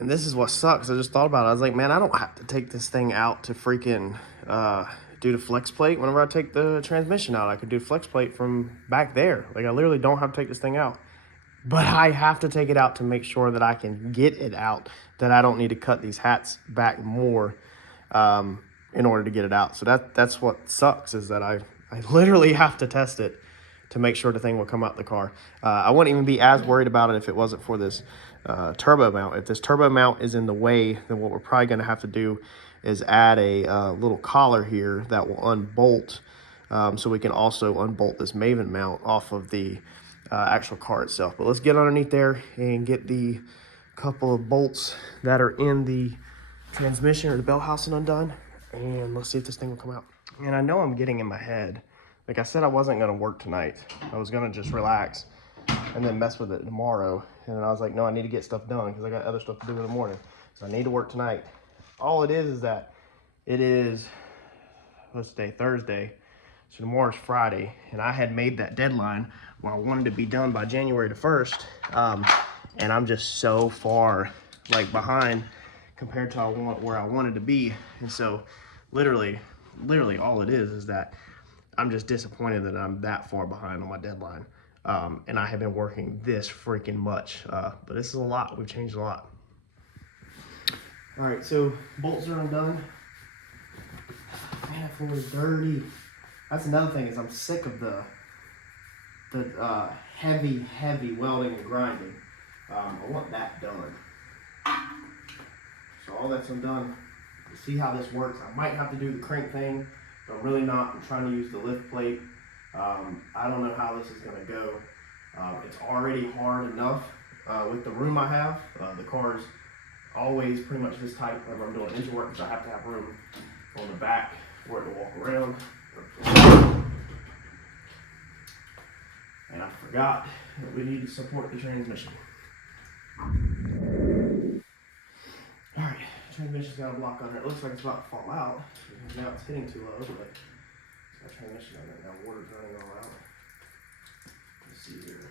And this is what sucks. I just thought about it. I was like, man, I don't have to take this thing out to freaking do the flex plate. Whenever I take the transmission out, I could do flex plate from back there. Like, I literally don't have to take this thing out. But I have to take it out to make sure that I can get it out, that I don't need to cut these hats back more in order to get it out. So that's what sucks, is that I literally have to test it to make sure the thing will come out the car. I wouldn't even be as worried about it if it wasn't for this turbo mount. If this turbo mount is in the way, then what we're probably going to have to do is add a little collar here that will unbolt, so we can also unbolt this Maven mount off of the actual car itself. But let's get underneath there and get the couple of bolts that are in the transmission or the bell housing undone, and let's see if this thing will come out. And I know I'm getting in my head. Like I said, I wasn't going to work tonight. I was going to just relax and then mess with it tomorrow. And then I was like, no, I need to get stuff done because I got other stuff to do in the morning. So I need to work tonight. All it is that it is, what's today, Thursday. So tomorrow's Friday. And I had made that deadline where I wanted to be done by January the 1st. And I'm just so far like behind compared to where I wanted to be. And so literally all it is that I'm just disappointed that I'm that far behind on my deadline. And I have been working this freaking much, but this is a lot. We've changed a lot. All right, so bolts are undone. Man, that floor is dirty. That's another thing, is I'm sick of the heavy welding and grinding. I want that done. So all that's undone. We'll see how this works. I might have to do the crank thing, but I'm really not. I'm trying to use the lift plate. I don't know how this is gonna go. It's already hard enough with the room I have. The car's always pretty much this tight whenever I'm doing engine work, because I have to have room on the back for it to walk around. And I forgot that we need to support the transmission. All right, transmission's got a block on it. It looks like it's about to fall out because now it's hitting too low, but it's got transmission on it. Now water's running all out. Let's see here.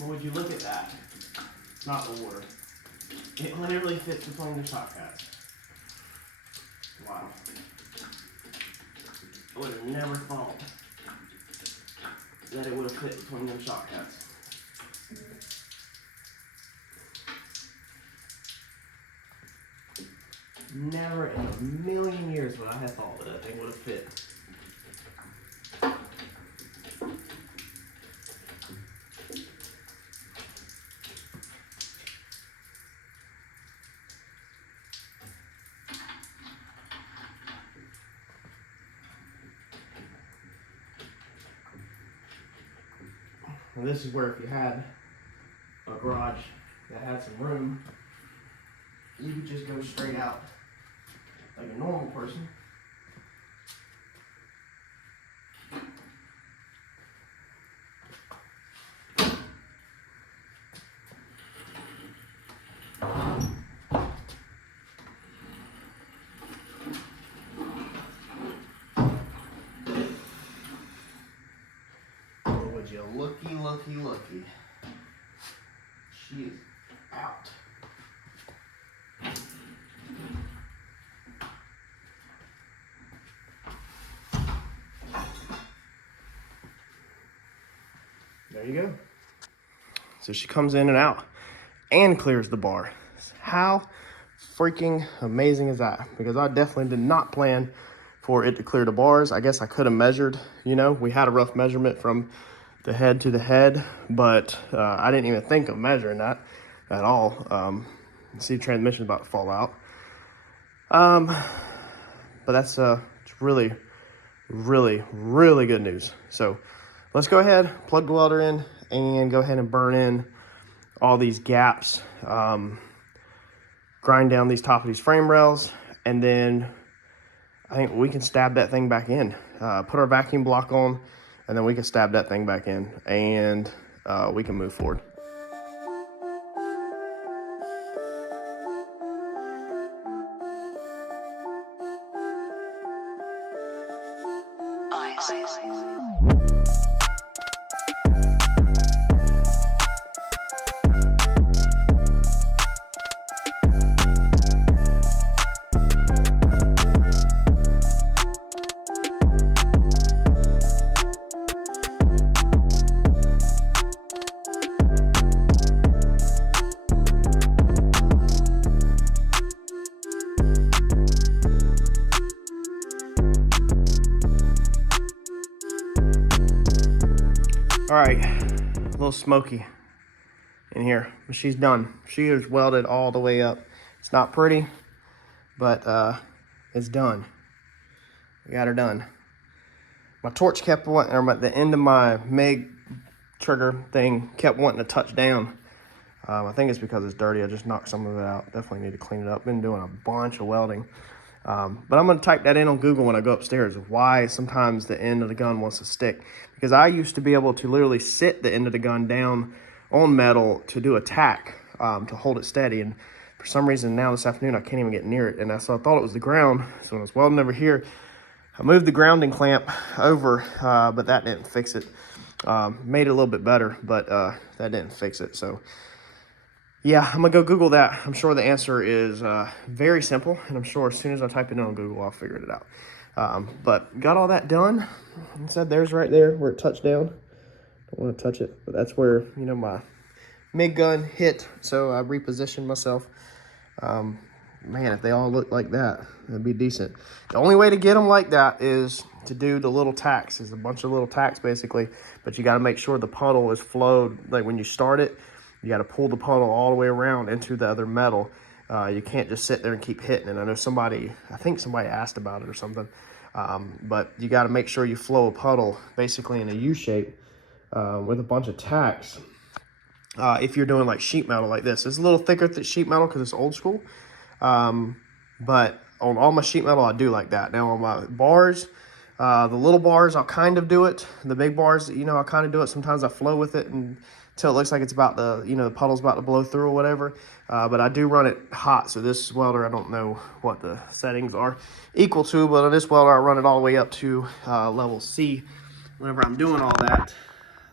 Well, would you look at that? Not the water. It literally fits between the shock pads. Wow. I would have never thought that it would have fit between them shock pads. Never in a million years would I have thought that thing would have fit. And this is where if you had a garage that had some room, you could just go straight out like a normal person. Would you looky. She is out. There you go. So she comes in and out and clears the bar. How freaking amazing is that? Because I definitely did not plan for it to clear the bars. I guess I could have measured, we had a rough measurement from the head to the head, but I didn't even think of measuring that at all. See, the transmission's about to fall out. But that's it's really, really, really good news. So let's go ahead, plug the welder in, and go ahead and burn in all these gaps. Grind down these top of these frame rails, and then I think we can stab that thing back in. Put our vacuum block on, and then we can stab that thing back in, and we can move forward. All right, a little smoky in here, but she's done. She is welded all the way up. It's not pretty, but it's done. We got her done. My torch kept wanting, or the end of my MIG trigger thing kept wanting to touch down. I think it's because it's dirty. I just knocked some of it out. Definitely need to clean it up. Been doing a bunch of welding. But I'm going to type that in on Google when I go upstairs of why sometimes the end of the gun wants to stick. Because I used to be able to literally sit the end of the gun down on metal to do a tack, to hold it steady. And for some reason now this afternoon I can't even get near it. And so I thought it was the ground. So when I was welding over here, I moved the grounding clamp over, but that didn't fix it. Made it a little bit better, but that didn't fix it. So yeah, I'm gonna go Google that. I'm sure the answer is very simple, and I'm sure as soon as I type it in on Google, I'll figure it out. But got all that done. Like I said, there's right there where it touched down. Don't want to touch it, but that's where, you know, my MIG gun hit. So I repositioned myself. Man, if they all look like that, that'd be decent. The only way to get them like that is to do the little tacks. There's a bunch of little tacks basically, but you got to make sure the puddle is flowed. Like when you start it, you got to pull the puddle all the way around into the other metal. You can't just sit there and keep hitting it. I know I think somebody asked about it or something. But you got to make sure you flow a puddle basically in a U shape with a bunch of tacks. If you're doing like sheet metal like this, it's a little thicker sheet metal because it's old school. But on all my sheet metal, I do like that. Now on my bars, the little bars, I'll kind of do it. The big bars, you know, I kind of do it. Sometimes I flow with it until it looks like it's about to, you know, the puddle's about to blow through or whatever. But I do run it hot. So this welder, I don't know what the settings are equal to, but on this welder, I run it all the way up to level C whenever I'm doing all that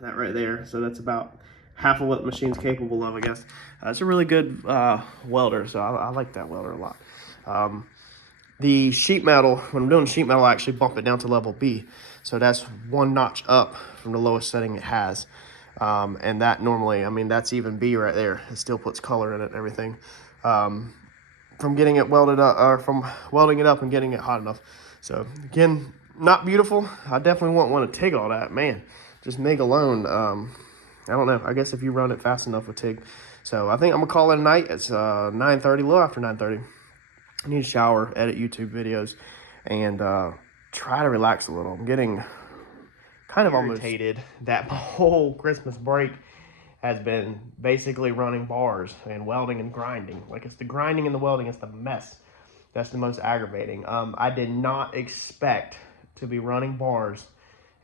right there. So that's about half of what the machine's capable of, I guess. It's a really good welder, so I like that welder a lot. The sheet metal, when I'm doing sheet metal, I actually bump it down to level B. So that's one notch up from the lowest setting it has. And that normally, I mean, that's even B right there. It still puts color in it and everything. From getting it welded up, or from welding it up and getting it hot enough. So again, not beautiful. I definitely wouldn't want to TIG all that, man. Just MIG alone. I don't know. I guess if you run it fast enough with TIG. So I think I'm gonna call it a night. It's 9:30, a little after 9:30. I need to shower, edit YouTube videos, and try to relax a little. I'm getting kind of irritated that my whole Christmas break has been basically running bars and welding and grinding. Like, it's the grinding and the welding, it's the mess. That's the most aggravating. I did not expect to be running bars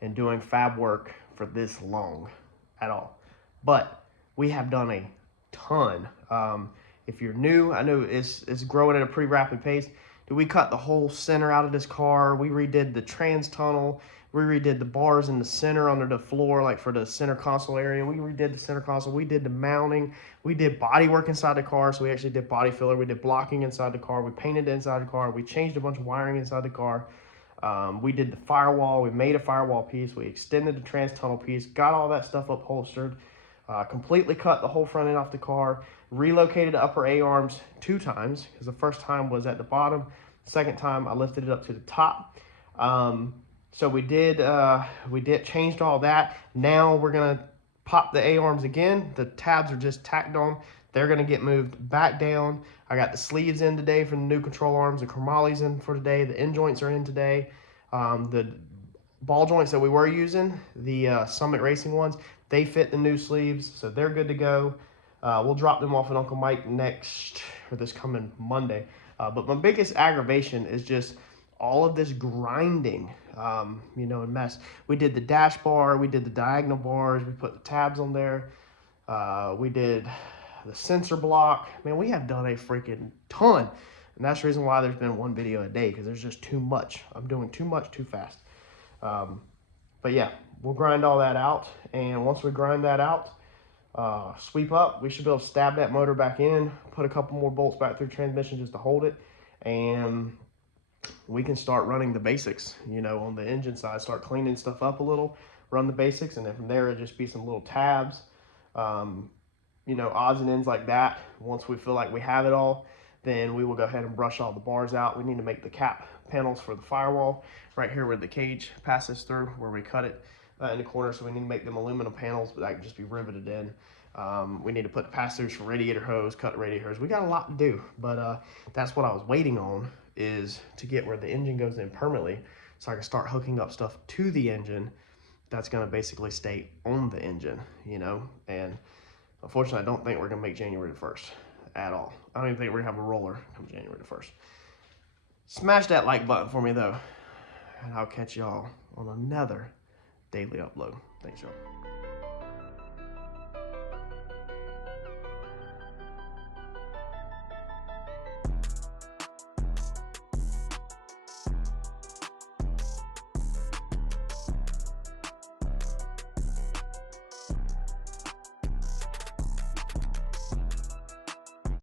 and doing fab work for this long at all. But we have done a ton. If you're new, I know it's growing at a pretty rapid pace. We cut the whole center out of this car. We redid the trans tunnel. We redid the bars in the center under the floor, like for the center console area. We redid the center console. We did the mounting. We did body work inside the car. So we actually did body filler. We did blocking inside the car. We painted inside the car. We changed a bunch of wiring inside the car. We did the firewall. We made a firewall piece. We extended the trans tunnel piece. Got all that stuff upholstered. Completely cut the whole front end off the car. Relocated the upper A-arms 2 times, because the first time was at the bottom. Second time I lifted it up to the top. So we did changed all that. Now we're gonna pop the A-arms again. The tabs are just tacked on. They're gonna get moved back down. I got the sleeves in today for the new control arms, the chromoly's in for today, the end joints are in today. The ball joints that we were using, the Summit Racing ones, they fit the new sleeves, so they're good to go. We'll drop them off at Uncle Mike this coming Monday. But my biggest aggravation is just all of this grinding, you know, and mess. We did the dash bar, we did the diagonal bars, we put the tabs on there, we did the sensor block. Man, we have done a freaking ton. And that's the reason why there's been one video a day, because there's just too much. I'm doing too much too fast. But yeah, we'll grind all that out. And once we grind that out, sweep up, we should be able to stab that motor back in, put a couple more bolts back through transmission just to hold it. And we can start running the basics, you know, on the engine side, start cleaning stuff up a little, run the basics. And then from there, it'll just be some little tabs, you know, odds and ends like that. Once we feel like we have it all, then we will go ahead and brush all the bars out. We need to make the cap panels for the firewall right here where the cage passes through, where we cut it in the corner. So we need to make them aluminum panels, but that can just be riveted in. We need to put the pass-throughs for radiator hose, cut the radiator hose. We got a lot to do, but that's what I was waiting on, is to get where the engine goes in permanently, so I can start hooking up stuff to the engine that's going to basically stay on the engine, you know. And unfortunately, I don't think we're going to make January the 1st at all. I don't even think we're going to have a roller come January the 1st. Smash that like button for me, though, and I'll catch y'all on another daily upload. Thanks, y'all.